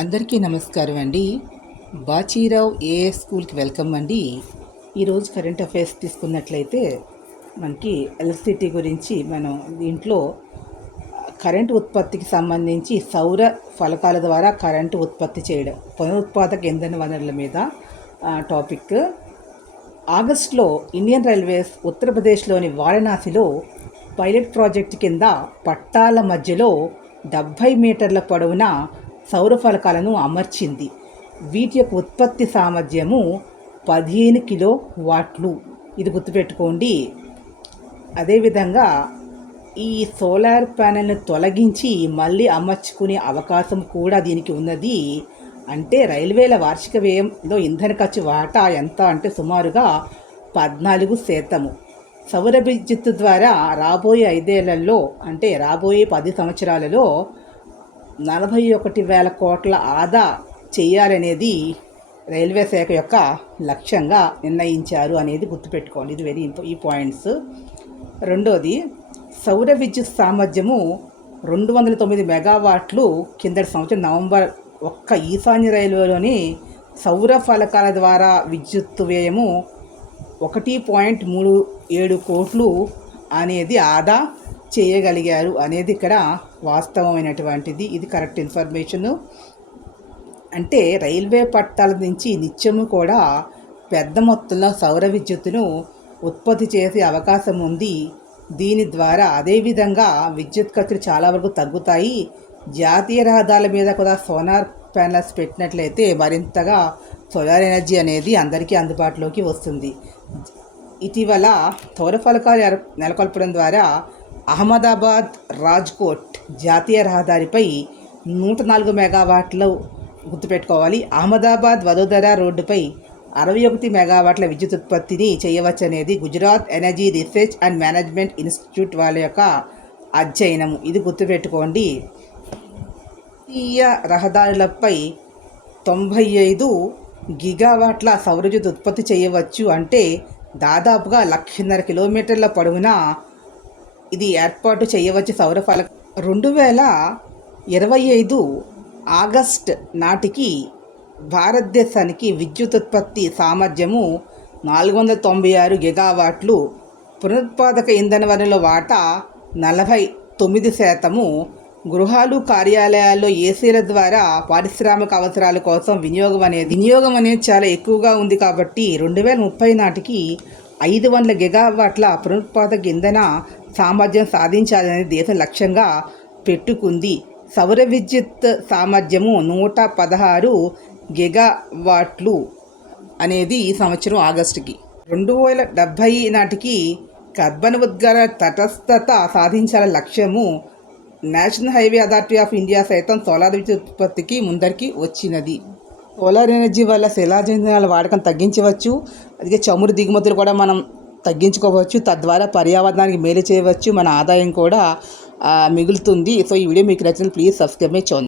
అందరికీ నమస్కారం అండి. బాచీరావు ఏఎస్ స్కూల్కి వెల్కమ్ అండి. ఈరోజు కరెంట్ అఫైర్స్ తీసుకున్నట్లయితే మనకి ఎలక్ట్రిసిటీ గురించి మనం దీంట్లో కరెంటు ఉత్పత్తికి సంబంధించి సౌర ఫలకాల ద్వారా కరెంటు ఉత్పత్తి చేయడం, పునరుత్పాదక ఇంధన వనరుల మీద టాపిక్. ఆగస్టులో ఇండియన్ రైల్వేస్ ఉత్తరప్రదేశ్లోని వారణాసిలో పైలట్ ప్రాజెక్టు కింద పట్టాల మధ్యలో 70 మీటర్ల పొడవున సౌర ఫలకాలను అమర్చింది. వీటి యొక్క ఉత్పత్తి సామర్థ్యము 15 కిలో వాట్లు. ఇది గుర్తుపెట్టుకోండి. అదేవిధంగా ఈ సోలార్ ప్యానెల్ను తొలగించి మళ్ళీ అమర్చుకునే అవకాశం కూడా దీనికి ఉన్నది. అంటే రైల్వేల వార్షిక వ్యయంలో ఇంధన ఖర్చు వాటా ఎంత అంటే సుమారుగా 14%. సౌర విద్యుత్తు ద్వారా రాబోయే 5 ఏళ్లలో అంటే రాబోయే 10 సంవత్సరాలలో 41,000 కోట్ల ఆదా చేయాలనేది రైల్వే శాఖ యొక్క లక్ష్యంగా నిర్ణయించారు అనేది గుర్తుపెట్టుకోండి. ఇది ఈ పాయింట్స్. రెండోది, సౌర విద్యుత్ సామర్థ్యము 209 మెగావాట్లు కిందటి సంవత్సరం నవంబర్ ఈశాన్య రైల్వేలోని సౌర ఫలకాల ద్వారా విద్యుత్ వ్యయము 1.37 కోట్లు అనేది ఆదా చేయగలిగారు అనేది ఇక్కడ వాస్తవమైనటువంటిది. ఇది కరెక్ట్ ఇన్ఫర్మేషను. అంటే రైల్వే పట్టాల నుంచి నిత్యము కూడా పెద్ద మొత్తంలో సౌర విద్యుత్తును ఉత్పత్తి చేసే అవకాశం ఉంది. దీని ద్వారా అదేవిధంగా విద్యుత్ ఖర్చులు చాలా వరకు తగ్గుతాయి. జాతీయ రహదారుల మీద కూడా సోలార్ ప్యానల్స్ పెట్టినట్లయితే మరింతగా సోలార్ ఎనర్జీ అనేది అందరికీ అందుబాటులోకి వస్తుంది. ఇటీవల సౌర ఫలకాలు నెలకొల్పడం ద్వారా అహ్మదాబాద్ రాజ్కోట్ జాతీయ రహదారిపై 104 మెగావాట్లు గుర్తుపెట్టుకోవాలి. అహ్మదాబాద్ వదోదర రోడ్డుపై 61 మెగావాట్ల విద్యుత్ ఉత్పత్తిని చేయవచ్చనేది Gujarat energy research and management institute వాళ్ళ యొక్క అధ్యయనం. ఇది గుర్తుపెట్టుకోండి. జాతీయ రహదారులపై 95 గిగావాట్ల సౌర విద్యుత్ ఉత్పత్తి చేయవచ్చు. అంటే దాదాపుగా 1,50,000 కిలోమీటర్ల పొడవున ఇది ఏర్పాటు చేయవచ్చు సౌర ఫలకం. 2025 ఆగస్ట్ నాటికి భారతదేశానికి విద్యుత్ ఉత్పత్తి సామర్థ్యము 496 గిగావాట్లు. పునరుత్పాదక ఇంధన వనరుల వాటా 49%. గృహాలు, కార్యాలయాల్లో ఏసీల ద్వారా పారిశ్రామిక అవసరాల కోసం వినియోగం అనేది చాలా ఎక్కువగా ఉంది. కాబట్టి 2030 నాటికి 500 గిగావాట్ల పునరుత్పాదక ఇంధన సామర్థ్యం సాధించాలని దేశం లక్ష్యంగా పెట్టుకుంది. సౌర విద్యుత్ సామర్థ్యము 116 గిగావాట్లు అనేది ఈ సంవత్సరం ఆగస్టుకి. 2070 నాటికి కర్బన ఉద్గార తటస్థత సాధించాలని లక్ష్యము. National highway authority of India సైతం సోలార్ విద్యుత్ ఉత్పత్తికి ముందరికి వచ్చినది. సోలార్ ఎనర్జీ వల్ల శిలాజ ఇంధనాల వాడకం తగ్గించవచ్చు. అలాగే చమురు దిగుమతులు కూడా మనం తగ్గించుకోవచ్చు. తద్వారా పర్యావరణానికి మేలు చేయవచ్చు. మన ఆదాయం కూడా మిగులుతుంది. సో ఈ వీడియో మీకు నచ్చినట్లయితే ప్లీజ్ సబ్స్క్రైబ్ మై ఛానల్.